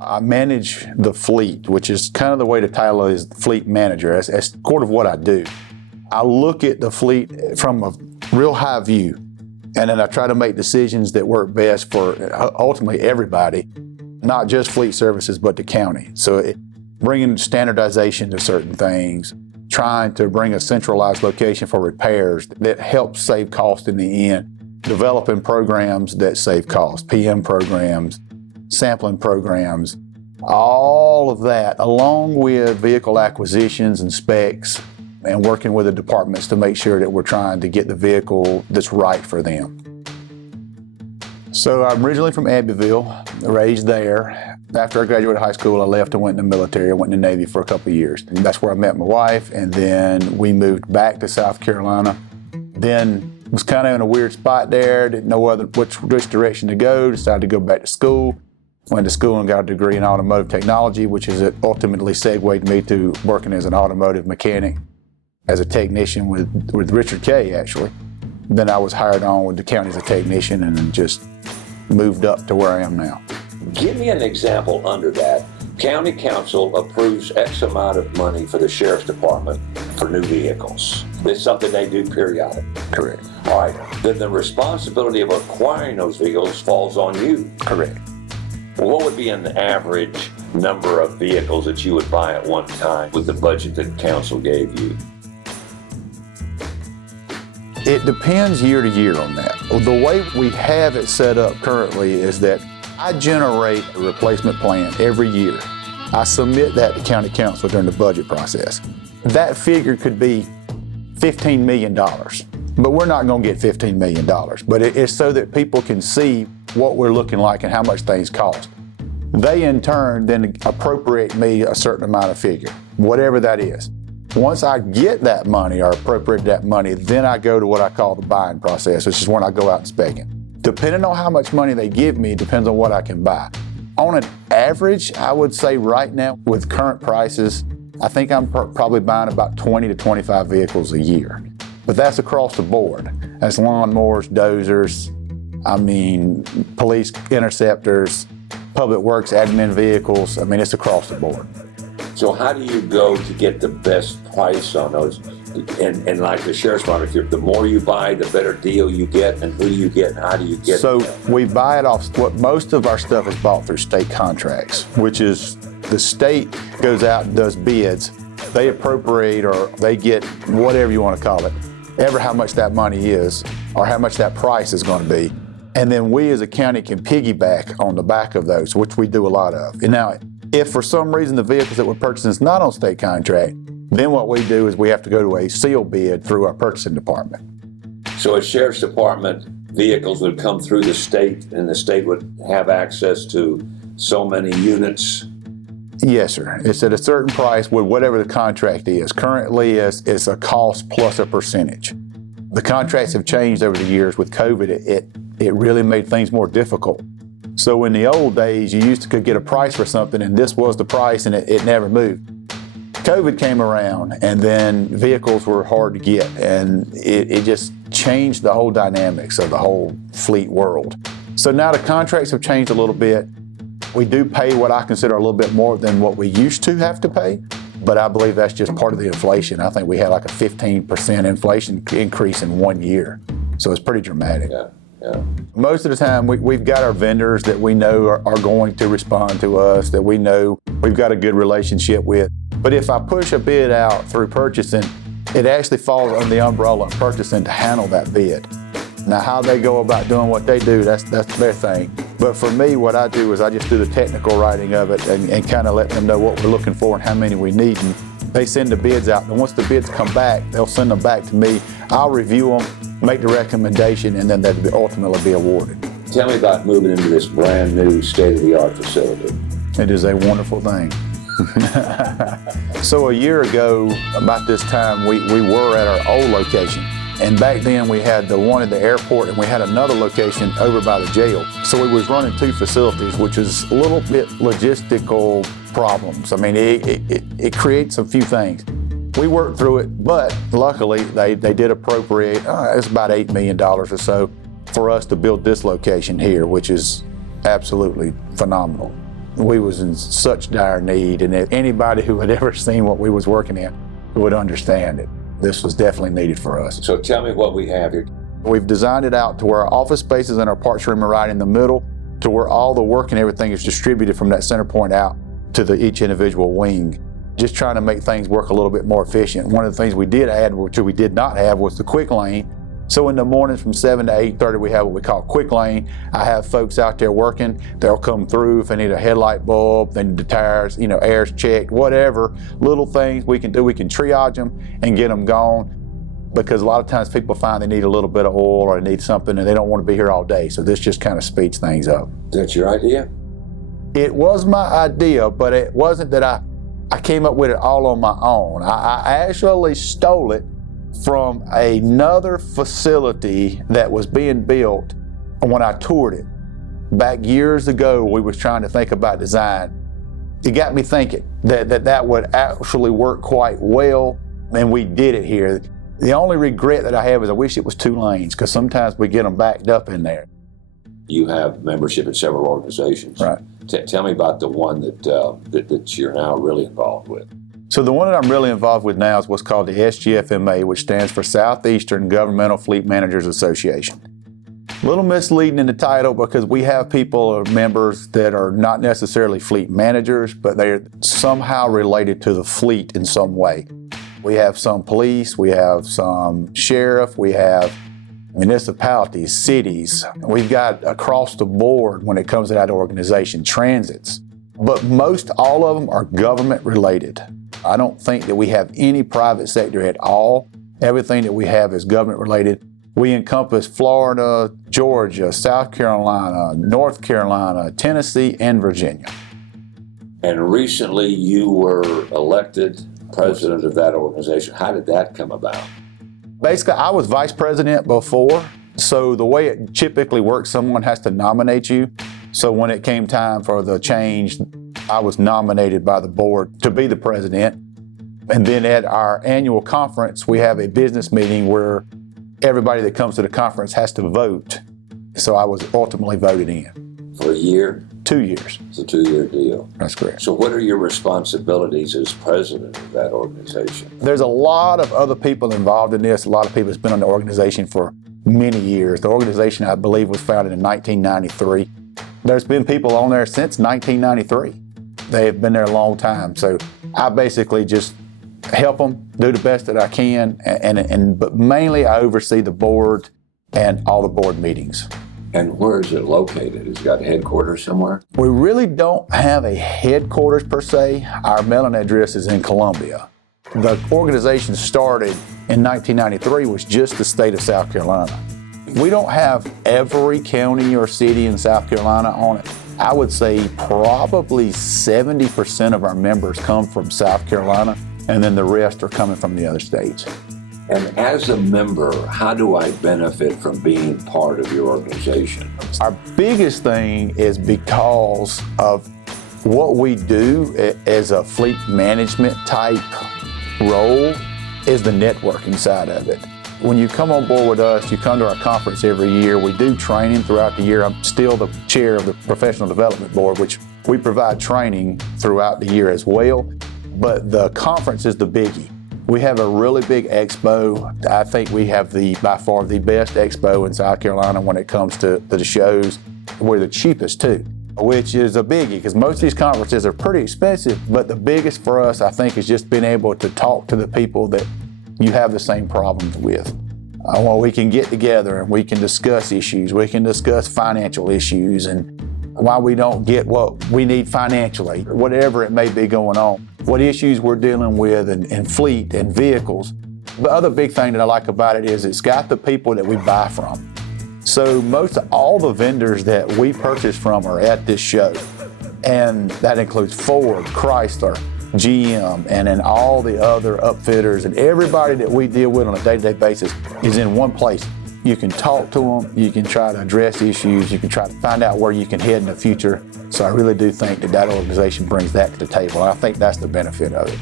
I manage the fleet, which is kind of the way to title it is fleet manager. As sort of what I do. I look at the fleet from a real high view, and then I try to make decisions that work best for ultimately everybody, not just fleet services, but the county. So bringing standardization to certain things, trying to bring a centralized location for repairs that helps save cost in the end, developing programs that save cost, PM programs, sampling programs, all of that, along with vehicle acquisitions and specs, and working with the departments to make sure that we're trying to get the vehicle that's right for them. So I'm originally from Abbeville, raised there. After I graduated high school, I left and went in the military. I went in the Navy for a couple of years. And that's where I met my wife, and then we moved back to South Carolina. Then was kind of in a weird spot there, didn't know which direction to go, decided to go back to school. Went to school and got a degree in automotive technology, which is ultimately segued me to working as an automotive mechanic, as a technician with Richard K, actually. Then I was hired on with the county as a technician and just moved up to where I am now. Give me an example under that. County council approves X amount of money for the sheriff's department for new vehicles. It's something they do periodically. Correct. All right, then the responsibility of acquiring those vehicles falls on you. Correct. What would be an average number of vehicles that you would buy at one time with the budget that council gave you? It depends year to year on that. The way we have it set up currently is that I generate a replacement plan every year. I submit that to county council during the budget process. That figure could be $15 million, but we're not going to get $15 million. But it's so that people can see what we're looking like and how much things cost. They in turn then appropriate me a certain amount of figure, whatever that is. Once I get that money or appropriate that money, then I go to what I call the buying process, which is when I go out and spec it. Depending on how much money they give me, depends on what I can buy. On an average, I would say right now, with current prices, I think I'm probably buying about 20 to 25 vehicles a year. But that's across the board. That's lawnmowers, dozers, police interceptors, public works admin vehicles. It's across the board. So how do you go to get the best price on those? And like the sheriff's department, the more you buy, the better deal you get, and who do you get, and how do you get it? So we buy it off, most of our stuff is bought through state contracts, which is the state goes out and does bids. They appropriate, or they get whatever you want to call it, ever how much that money is, or how much that price is going to be. And then we as a county can piggyback on the back of those, which we do a lot of. And now, if for some reason the vehicles that we're purchasing is not on state contract, then what we do is we have to go to a sealed bid through our purchasing department. So a sheriff's department vehicles would come through the state, and the state would have access to so many units? Yes, sir. It's at a certain price with whatever the contract is. Currently, it's a cost plus a percentage. The contracts have changed over the years. With COVID, it really made things more difficult. So in the old days, you could get a price for something, and this was the price, and it never moved. COVID came around, and then vehicles were hard to get, and it just changed the whole dynamics of the whole fleet world. So now the contracts have changed a little bit. We do pay what I consider a little bit more than what we used to have to pay, but I believe that's just part of the inflation. I think we had like a 15% inflation increase in 1 year, so it's pretty dramatic. Yeah. Most of the time, we've got our vendors that we know are going to respond to us, that we know we've got a good relationship with. But if I push a bid out through purchasing, it actually falls under the umbrella of purchasing to handle that bid. Now, how they go about doing what they do, that's their thing. But for me, what I do is I just do the technical writing of it and kind of let them know what we're looking for and how many we need. And they send the bids out, and once the bids come back, they'll send them back to me. I'll review them, make the recommendation, and then they'll ultimately be awarded. Tell me about moving into this brand new state-of-the-art facility. It is a wonderful thing. So a year ago, about this time, we were at our old location. And back then we had the one at the airport, and we had another location over by the jail. So we was running two facilities, which is a little bit logistical problems. It creates a few things. We worked through it, but luckily they did appropriate, it's about $8 million or so for us to build this location here, which is absolutely phenomenal. We was in such dire need, and if anybody who had ever seen what we was working in would understand it. This was definitely needed for us. So tell me what we have here. We've designed it out to where our office spaces and our parts room are right in the middle, to where all the work and everything is distributed from that center point out to each individual wing. Just trying to make things work a little bit more efficient. One of the things we did add, which we did not have, was the quick lane. So in the mornings from 7 to 8:30, we have what we call quick lane. I have folks out there working. They'll come through if they need a headlight bulb, they need the tires, air's checked, whatever. Little things we can do. We can triage them and get them gone, because a lot of times people find they need a little bit of oil or they need something and they don't want to be here all day. So this just kind of speeds things up. That's your idea? It was my idea, but it wasn't that I came up with it all on my own. I actually stole it from another facility that was being built when I toured it. Back years ago, we was trying to think about design. It got me thinking that would actually work quite well, and we did it here. The only regret that I have is I wish it was 2 lanes, because sometimes we get them backed up in there. You have membership in several organizations. Right. Tell me about the one that you're now really involved with. So the one that I'm really involved with now is what's called the SGFMA, which stands for Southeastern Governmental Fleet Managers Association. A little misleading in the title, because we have people or members that are not necessarily fleet managers, but they're somehow related to the fleet in some way. We have some police, we have some sheriff, we have municipalities, cities. We've got across the board when it comes to that organization, transits. But most all of them are government related. I don't think that we have any private sector at all. Everything that we have is government related. We encompass Florida, Georgia, South Carolina, North Carolina, Tennessee, and Virginia. And recently you were elected president of that organization. How did that come about? Basically, I was vice president before, so the way it typically works, someone has to nominate you. So when it came time for the change, I was nominated by the board to be the president. And then at our annual conference, we have a business meeting where everybody that comes to the conference has to vote. So I was ultimately voted in. For a year? 2 years. It's a 2-year deal. That's correct. So what are your responsibilities as president of that organization? There's a lot of other people involved in this. A lot of people that's been on the organization for many years. The organization, I believe, was founded in 1993. There's been people on there since 1993. They have been there a long time. So I basically just help them, do the best that I can, but mainly I oversee the board and all the board meetings. And where is it located? It's got headquarters somewhere? We really don't have a headquarters per se. Our mailing address is in Columbia. The organization started in 1993 was just the state of South Carolina. We don't have every county or city in South Carolina on it. I would say probably 70% of our members come from South Carolina, and then the rest are coming from the other states. And as a member, how do I benefit from being part of your organization? Our biggest thing is because of what we do as a fleet management type role is the networking side of it. When you come on board with us, you come to our conference every year. We do training throughout the year. I'm still the chair of the Professional Development Board, which we provide training throughout the year as well. But the conference is the biggie. We have a really big expo. I think we have by far the best expo in South Carolina when it comes to the shows. We're the cheapest too, which is a biggie because most of these conferences are pretty expensive, but the biggest for us, I think, is just being able to talk to the people that you have the same problems with. Well, we can get together and we can discuss issues. We can discuss financial issues and why we don't get what we need financially, whatever it may be going on, what issues we're dealing with in fleet and vehicles. The other big thing that I like about it is it's got the people that we buy from. So most of all the vendors that we purchase from are at this show. And that includes Ford, Chrysler, GM, and then all the other upfitters and everybody that we deal with on a day-to-day basis is in one place. You can talk to them, you can try to address issues, you can try to find out where you can head in the future. So I really do think that organization brings that to the table. And I think that's the benefit of it.